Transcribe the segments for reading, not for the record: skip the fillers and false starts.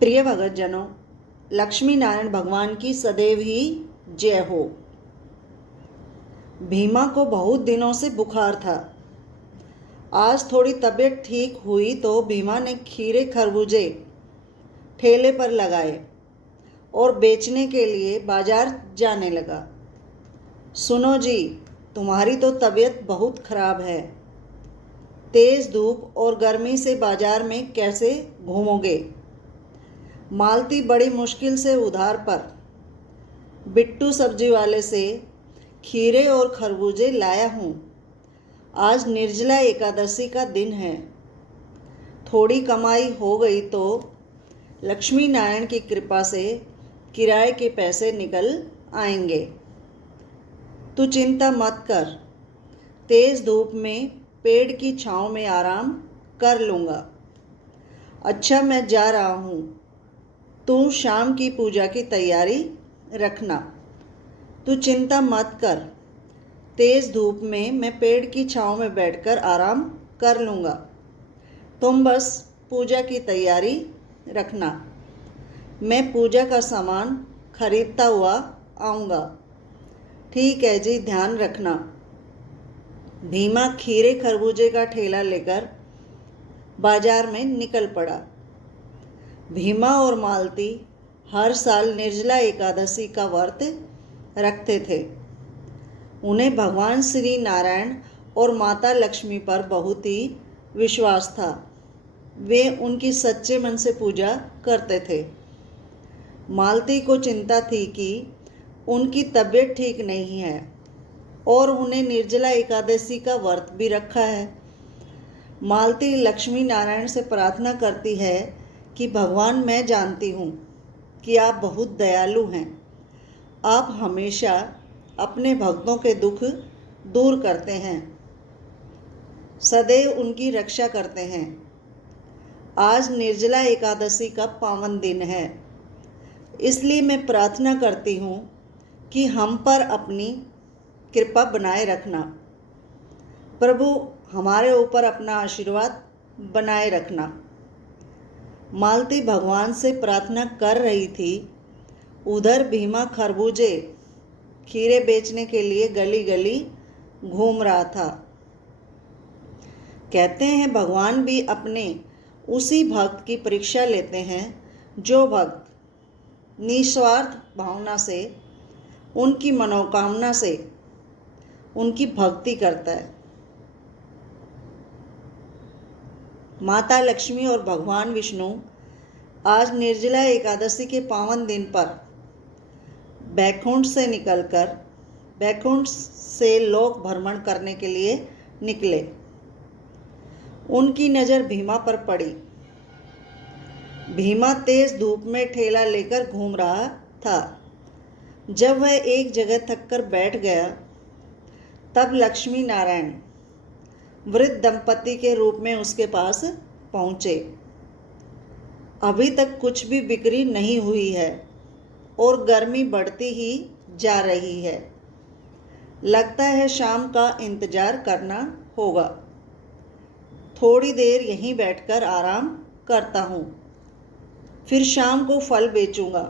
प्रिय भगतजनों, लक्ष्मी नारायण भगवान की सदैव ही जय हो। भीमा को बहुत दिनों से बुखार था। आज थोड़ी तबीयत ठीक हुई तो भीमा ने खीरे खरबूजे ठेले पर लगाए और बेचने के लिए बाजार जाने लगा। सुनो जी, तुम्हारी तो तबीयत बहुत खराब है। तेज धूप और गर्मी से बाजार में कैसे घूमोगे? मालती बड़ी मुश्किल से उधार पर बिट्टू सब्जी वाले से खीरे और खरबूजे लाया हूँ। आज निर्जला एकादशी का दिन है। थोड़ी कमाई हो गई तो लक्ष्मी नारायण की कृपा से किराए के पैसे निकल आएंगे। तू चिंता मत कर, तेज धूप में पेड़ की छांव में आराम कर लूँगा। अच्छा, मैं जा रहा हूँ। तू शाम की पूजा की तैयारी रखना। तू चिंता मत कर, तेज धूप में मैं पेड़ की छांव में बैठकर आराम कर लूँगा। तुम बस पूजा की तैयारी रखना। मैं पूजा का सामान खरीदता हुआ आऊँगा। ठीक है जी, ध्यान रखना। भीमा खीरे खरबूजे का ठेला लेकर बाजार में निकल पड़ा। भीमा और मालती हर साल निर्जला एकादशी का व्रत रखते थे। उन्हें भगवान श्री नारायण और माता लक्ष्मी पर बहुत ही विश्वास था। वे उनकी सच्चे मन से पूजा करते थे। मालती को चिंता थी कि उनकी तबीयत ठीक नहीं है और उन्हें निर्जला एकादशी का व्रत भी रखा है। मालती लक्ष्मी नारायण से प्रार्थना करती है कि भगवान, मैं जानती हूँ कि आप बहुत दयालु हैं। आप हमेशा अपने भक्तों के दुख दूर करते हैं, सदैव उनकी रक्षा करते हैं। आज निर्जला एकादशी का पावन दिन है, इसलिए मैं प्रार्थना करती हूँ कि हम पर अपनी कृपा बनाए रखना। प्रभु, हमारे ऊपर अपना आशीर्वाद बनाए रखना। मालती भगवान से प्रार्थना कर रही थी। उधर भीमा खरबूजे खीरे बेचने के लिए गली गली घूम रहा था। कहते हैं भगवान भी अपने उसी भक्त की परीक्षा लेते हैं जो भक्त निस्वार्थ भावना से उनकी मनोकामना से उनकी भक्ति करता है। माता लक्ष्मी और भगवान विष्णु आज निर्जला एकादशी के पावन दिन पर बैकुंठ से निकलकर बैकुंठ से लोक भ्रमण करने के लिए निकले। उनकी नज़र भीमा पर पड़ी। भीमा तेज धूप में ठेला लेकर घूम रहा था। जब वह एक जगह थककर बैठ गया, तब लक्ष्मी नारायण वृद्ध दंपति के रूप में उसके पास पहुँचे। अभी तक कुछ भी बिक्री नहीं हुई है और गर्मी बढ़ती ही जा रही है। लगता है शाम का इंतज़ार करना होगा। थोड़ी देर यहीं बैठकर आराम करता हूँ, फिर शाम को फल बेचूंगा।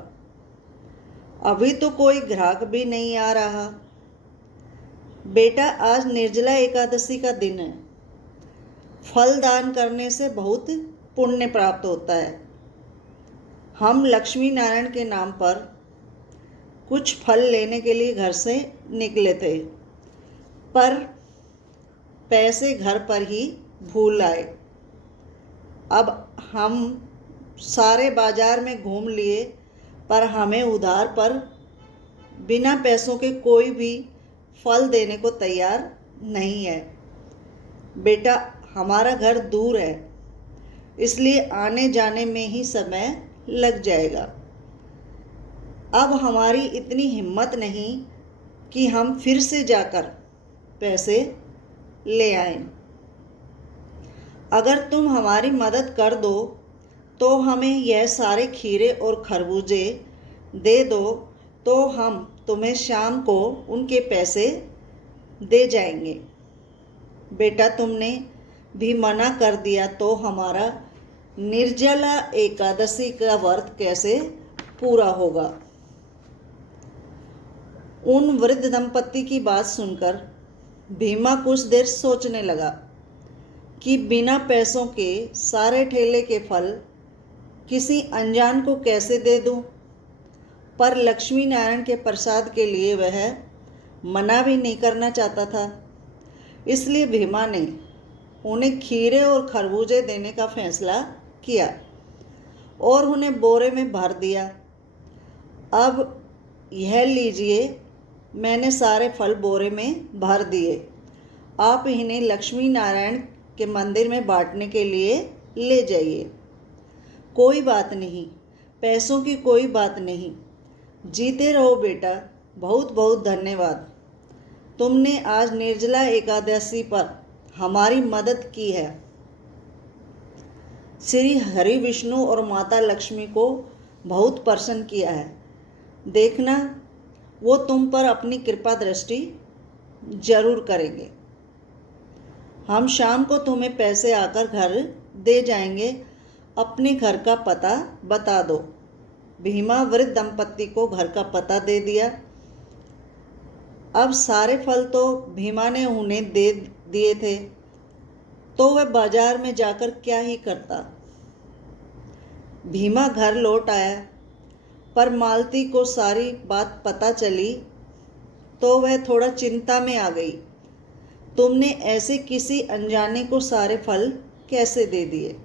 अभी तो कोई ग्राहक भी नहीं आ रहा। बेटा, आज निर्जला एकादशी का दिन है। फल दान करने से बहुत पुण्य प्राप्त होता है। हम लक्ष्मी नारायण के नाम पर कुछ फल लेने के लिए घर से निकले थे, पर पैसे घर पर ही भूल आए। अब हम सारे बाजार में घूम लिए, पर हमें उधार पर बिना पैसों के कोई भी फल देने को तैयार नहीं है। बेटा, हमारा घर दूर है, इसलिए आने जाने में ही समय लग जाएगा। अब हमारी इतनी हिम्मत नहीं कि हम फिर से जाकर पैसे ले आएं। अगर तुम हमारी मदद कर दो तो हमें यह सारे खीरे और खरबूजे दे दो, तो हम तुम्हें शाम को उनके पैसे दे जाएंगे। बेटा, तुमने भी मना कर दिया तो हमारा निर्जला एकादशी का व्रत कैसे पूरा होगा। उन वृद्ध दंपत्ति की बात सुनकर भीमा कुछ देर सोचने लगा कि बिना पैसों के सारे ठेले के फल किसी अनजान को कैसे दे दूं। पर लक्ष्मी नारायण के प्रसाद के लिए वह मना भी नहीं करना चाहता था। इसलिए भीमा ने उन्हें खीरे और खरबूजे देने का फैसला किया और उन्हें बोरे में भर दिया। अब यह लीजिए, मैंने सारे फल बोरे में भर दिए, आप इन्हें लक्ष्मी नारायण के मंदिर में बांटने के लिए ले जाइए। कोई बात नहीं, पैसों की कोई बात नहीं, जीते रहो बेटा, बहुत बहुत धन्यवाद। तुमने आज निर्जला एकादशी पर हमारी मदद की है। श्री हरि विष्णु और माता लक्ष्मी को बहुत प्रसन्न किया है। देखना, वो तुम पर अपनी कृपा दृष्टि जरूर करेंगे। हम शाम को तुम्हें पैसे आकर घर दे जाएंगे। अपने घर का पता बता दो। भीमा वृद्ध दंपत्ति को घर का पता दे दिया। अब सारे फल तो भीमा ने उन्हें दे दिए थे, तो वह बाजार में जाकर क्या ही करता। भीमा घर लौट आया, पर मालती को सारी बात पता चली तो वह थोड़ा चिंता में आ गई। तुमने ऐसे किसी अनजाने को सारे फल कैसे दे दिए?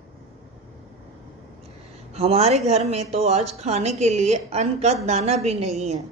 हमारे घर में तो आज खाने के लिए अन्न का दाना भी नहीं है।